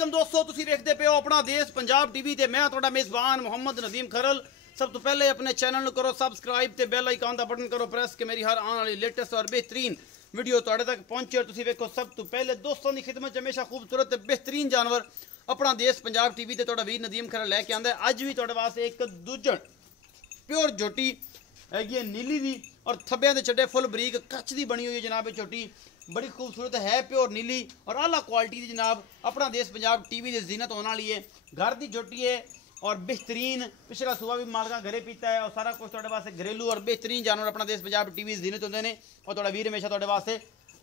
वालेकुम दोस्तों, तुसी देखते पे हो अपना देश पंजाब टीवी ते मैं तुहाडा मेज़बान मोहम्मद नदीम खरल। सब तो पहले अपने चैनल को करो सब्सक्राइब ते बेल आइकन का बटन करो प्रेस कि मेरी हर आने वाली लेटेस्ट और बेहतरीन वीडियो तुहाडे तक पहुंचे। और तुसी वेखो सब तो पहले दोस्तों की खिदमत हमेशा खूबसूरत ते बेहतरीन जानवर अपना देश पंजाब टीवी ते तुहाडा वीर नदीम खरल लैके आंदा है। अज भी तुहाडे वास्ते एक दूजन प्योर झोटी है नीली दी और थब्बियां दे चड्डे फुल बरीक कच दी बनी हुई है जनाब। झोटी बड़ी खूबसूरत है, प्योर नीली और आला क्वालिटी दी जनाब। अपना देश पंजाब टीवी की जीनत होने वाली है। घर की झोटी है और बेहतरीन पिछला सुबह भी मालका घरे पीता है और सारा कुछ तुहाडे वास्ते घरेलू और बेहतरीन जानवर अपना देश पंजाब टीवी की जीनत होंदे ने। और तुहाडा वीर हमेशा तुहाडे वास्ते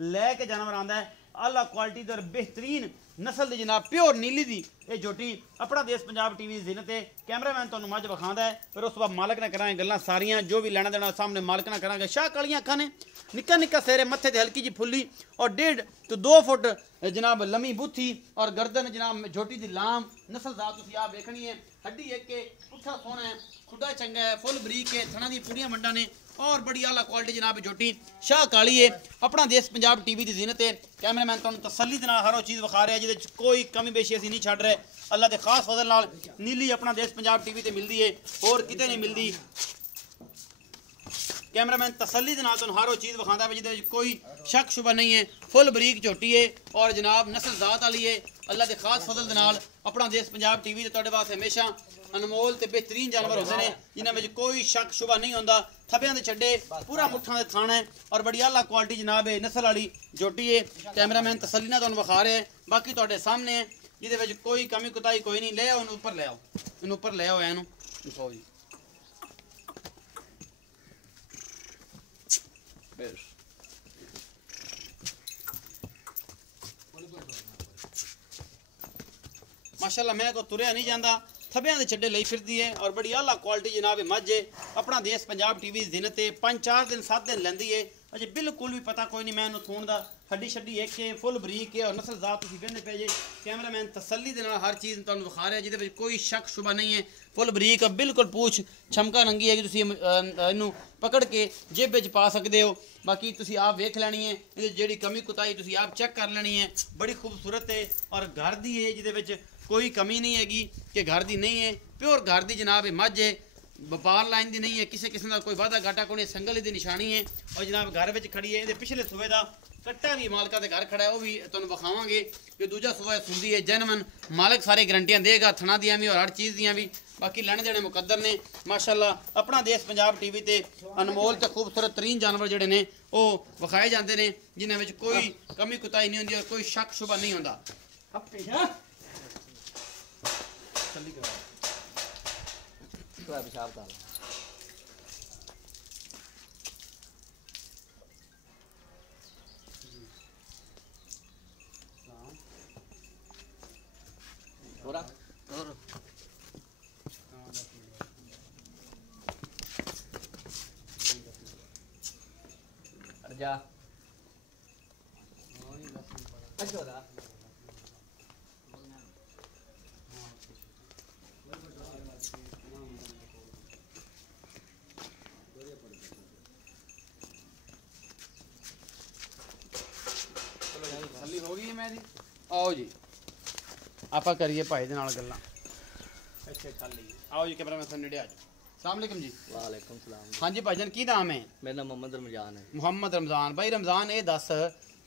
लैके जानवर आंदा है आला क्वालिटी और बेहतरीन नस्ल की जनाब प्योर नीली दी ये झोटी अपना देश पंजाब टीवी जीनत है। कैमरामैन तुहानू मझ विखांदा है, फिर उस बाद मालक ने करांगे गल्लां सारियां जो भी लेना देना सामने मालक ने करांगे। शाह कालियां अखां ने, निक्का निक्का सेरे, मत्थे ते हल्की जी फुल्ली और 1.5 तो 2 फुट जनाब लम्मी बुत्थी और गर्दन जनाब झोटी दी लाम नस्ल दा तुसीं आप देखनी है। हड्डी एक के पुट्ठा सोना है, खुदा चंगा है, फुल बरीक है, थना दी पूरियां मंडा ने और बड़ी आला क्वालिटी जनाब झोटी शाह काली है। अपना देश पंजाब टीवी की जीनत है। कैमरामैन तुहानू तसल्ली दे नाल हर चीज़ विखा रहा है जिहदे कोई कमी बेशी असीं नहीं छड्ड रहे। अल्लाह के खास फजल नाल नीली अपना देश पंजाब टीवी ते मिलदी है, होर किते नहीं मिलदी। कैमरामैन तसल्ली दे नाल तुहानू हर चीज़ विखांदा है जिहदे कोई शक शुबा नहीं है। फुल बरीक झोटी है और जनाब नस्ल जात वाली है। अल्लाह के खास फजल दे नाल अपना देश पंजाब टीवी ते तुहाडे वास्ते हमेशा अनमोल ते बेहतरीन जानवर होंदे ने जिन्हां विच कोई शक शुबा नहीं होंदा। थब्बियां दे छड्डे पूरा मुट्ठां दे थान है और बड़ी आला क्वालिटी जनाब है नस्ल वाली झोटी है। कैमरामैन तसल्ली नाल तुहानू विखा रहे हैं, बाकी तुहाडे सामने है जिहदे विच कोई कमी कुताही कोई नहीं। ले आओ इनू ऊपर, ले आओ इनू ऊपर, ले आओ इनू दिखाओ जी। माशाल्लाह मैं को तुरया नहीं जाता, थब्बियां दे चड्डे लई फिरदी है और बड़ी आला क्वालिटी जनाब मझ है। अपना देश पंजाब टीवी जीनत है। 5-4 दिन 7 दिन लैंदी है, अजे बिल्कुल भी पता कोई नहीं मैं थून दा। हड्डी शड्डी एक है, फुल बरीक है और नस्ल जात तुसीं वेंदे पे जे। कैमरामैन तसल्ली दे नाल हर चीज़ तुहानू विखा रहा है जिहदे विच कोई शक शुबा नहीं है। फुल बरीक बिल्कुल पूछ छमका नंगी है कि तुसीं इनू पकड़ के जेब विच पा सकते हो। बाकी तुसीं आप वेख लैनी है, इहदे जेहड़ी कमी कुताही तुसीं आप चेक कर लेनी है। बड़ी खूबसूरत है और घर दी है जिहदे विच कोई कमी नहीं हैगी कि घर दी नहीं है। प्योर घर दी जनाब है मझ है, व्यापार लाइन दी नहीं है, किसी किस्म का कोई वादा घाटा कोई संगल की निशानी है और जनाब घर में खड़ी है। ये पिछले सूबे का कट्टा भी मालका के घर खड़ा है, वो भी तुहानू विखावांगे कि दूजा सूबा सुंदी है जैनमन मालक सारी गारंटियां देगा थना दियां भी और हर चीज़ दियां भी। बाकी लैने देने मुकद्दर ने माशाल्लाह। अपना देश पंजाब टीवी ते अनमोल ते खूबसूरत तरीन जानवर जिहड़े ने वो विखाए जाते हैं जिन्हां विच कोई कमी कुताही नहीं होंदी और कोई शक शुबा नहीं होंदा। तसल्ली हो गई मैं जी। आओ जी आप करिए भाई दे नाल गल्लां। अच्छे कर ली। आओ जी कैमरा मैं नेड़े आ जाओ। अस्सलाम वालेकुम जी। वालेकुम सलाम। हाँ जी भाईजान की नाम है? मेरा नाम मोहम्मद रमजान है। मुहम्मद रमजान भाई। रमजान ये दस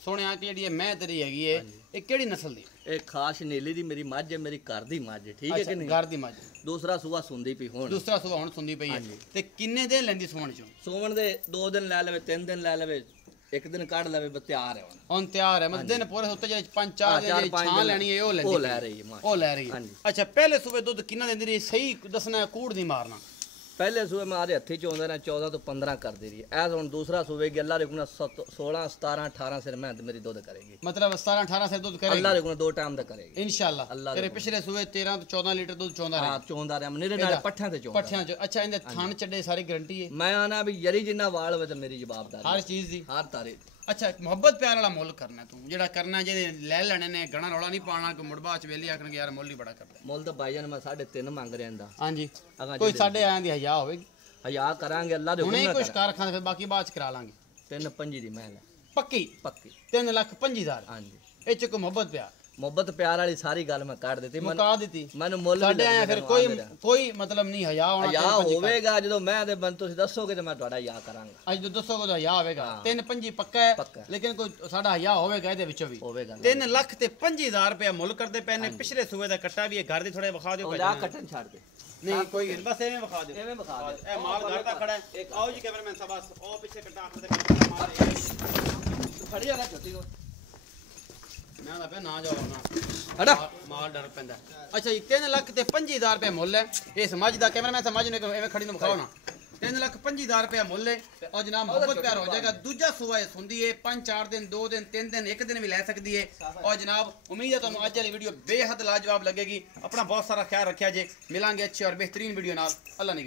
सुनिया कि जी मैं तेरी हैगी है ये केड़ी नस्ल दी? एक खास नीली दी मेरी मझ है, मेरी घर दी मझ है, ठीक है कि नहीं? घर दी मझ। दूसरा सुबह सुंदी पई हुण। दूसरा सुबह हुण सुंदी पई है ते किन्ने दिन लैंदी सोण चों? सोवन दे 2 दिन लै लवे, 3 दिन लै लवे, 1 दिन कढ लवे, बस तैयार है हुण तैयार है। मतलब दिन पूरे उत्ते जे 5-4 दिन छां लेनी है ओ लैंदी, ओ लै रही है, ओ लै रही है। अच्छा पहले सुबह दूध किन्ना देंदी रही? सही दसना, कूड़ नहीं मारना। पहले सूबे मारे हथी चौंदे ने 14 तो 15 कर दी रही है। हुण दूसरा सूबे की अल्लाह रखना 16 17 18 सिर मेहनत मेरी दूध करेगी। मतलब 17 18 सिर दूध करेगी अल्लाह रखना 2 टाइम दा करेगी इंशाअल्लाह। अल्लाह तेरे पिछले सूबे 13 तो 14 लीटर दूध चौंदा रहा। हां चौंदा रहा मेरे नाल पट्ठियां ते चौंदा। पट्ठियां च अच्छा इंदे थान चड्डे सारी गारंटी है। मैं आना भी यरी जिन्ना वाल होवे ते मेरी जवाबदारी हर चीज दी, हर तारीफ। अच्छा मोहब्बत प्यार वाला मुल करना तू जेड़ा करना जे ले लेने ने गणा रौला नहीं पाना कि मुड़बा च वेली आखन यार मुल ही बड़ा करदा। मुल तो भाईजान मैं 3.5 मंग रहा इंदा। हां जी कोई साढ़े आयां दी हया होवेगी? हया करांगे अल्लाह दे हुक्म हुणे नाल कुछ कारखाने फिर बाकी बात च करा लांगे। 3.5 दी महल है पक्की पक्की 3,50,000। हां जी ए च को मोहब्बत प्यार ਮੁਹੱਬਤ ਪਿਆਰ ਵਾਲੀ ਸਾਰੀ ਗੱਲ ਮੈਂ ਕੱਢ ਦਿੱਤੀ ਮੁਕਾ ਦਿੱਤੀ ਮੈਨੂੰ ਮੁੱਲ ਵੀ ਸਾਡੇ ਆਇਆ ਲੱਗਦਾ ਫਿਰ ਮੈਨੂੰ ਕੋਈ ਮਤਲਬ ਨਹੀਂ ਹਯਾ ਹੋਣਾ ਯਾ ਹੋਵੇਗਾ ਜਦੋਂ ਮੈਂ ਤੇ ਬੰਦ ਤੁਸੀਂ ਦੱਸੋਗੇ ਤੇ ਮੈਂ ਤੁਹਾਡਾ ਯਾ ਕਰਾਂਗਾ ਅੱਜ ਦੱਸੋਗੇ ਤਾਂ ਹਯਾ ਹੋਵੇਗਾ 3-5 ਪੱਕਾ ਹੈ ਲੇਕਿਨ ਕੋਈ ਸਾਡਾ ਹਯਾ ਹੋਵੇਗਾ ਇਹਦੇ ਵਿੱਚੋਂ ਵੀ ਹੋਵੇਗਾ 3 ਲੱਖ ਤੇ 50,000 ਰੁਪਏ ਮੁੱਲ ਕਰਦੇ ਪਏ ਨੇ ਪਿਛਲੇ ਸੂਏ ਦਾ ਕੱਟਾ ਵੀ ਹੈ ਘਰ ਦੇ ਥੋੜੇ ਵਿਖਾ ਦਿਓ ਲਾ ਕੱਟਣ ਛੱਡ ਦੇ ਨਹੀਂ ਕੋਈ ਬਸ ਐਵੇਂ ਵਿਖਾ ਦਿਓ ਐਵੇਂ ਵਿਖਾ ਦੇ ਇਹ ਮਾਲ ਘਰ ਦਾ ਖੜਾ ਹੈ ਆਓ ਜੀ ਕੈਮਰਾਮੈਨ ਸਾਹਿਬ ਬਸ ਉਹ ਪਿੱਛੇ ਕੱਟਾ ਆਖਰ ਦੇ ਮਾਲ ਖੜੀ ਜਾ ਨਾ ਛੋਟੀ ਕੋ ਮੈਂ ਤਾਂ ਪਿਆ ਨਾ ਜਾਓ ਨਾ ਹੜਾ ਮਾਲ ਡਰ ਪੈਂਦਾ ਅੱਛਾ ਜੀ 3 ਲੱਖ ਤੇ 50,000 ਰੁਪਏ ਮੁੱਲ ਹੈ ਇਹ ਸਮਝ ਦਾ ਕੈਮਰਾਮੈਨ ਸਮਝ ਨੇ ਐਵੇਂ ਖੜੀ ਨੂੰ ਵਿਖਾਓ ਨਾ 3 ਲੱਖ 50,000 ਰੁਪਏ ਮੁੱਲ ਹੈ ਔਰ ਜਨਾਬ ਮੁਹੱਬਤ ਪਿਆਰ ਹੋ ਜਾਏਗਾ ਦੂਜਾ ਸੂਆ ਇਹ ਸੁਣਦੀ ਹੈ 5-4 ਦਿਨ 2 ਦਿਨ 3 ਦਿਨ 1 ਦਿਨ ਵੀ ਲੈ ਸਕਦੀ ਹੈ ਔਰ ਜਨਾਬ ਉਮੀਦ ਹੈ ਤੁਹਾਨੂੰ ਅੱਜ ਵਾਲੀ ਵੀਡੀਓ ਬੇਹੱਦ ਲਾਜਵਾਬ ਲੱਗੇਗੀ ਆਪਣਾ ਬਹੁਤ ਸਾਰਾ ਖਿਆਲ ਰੱਖਿਆ ਜੇ ਮਿਲਾਂਗੇ ਅੱਛੀ ਔਰ ਬਿਹਤਰੀਨ ਵੀਡੀਓ ਨਾਲ ਅੱਲਾ ਨੇ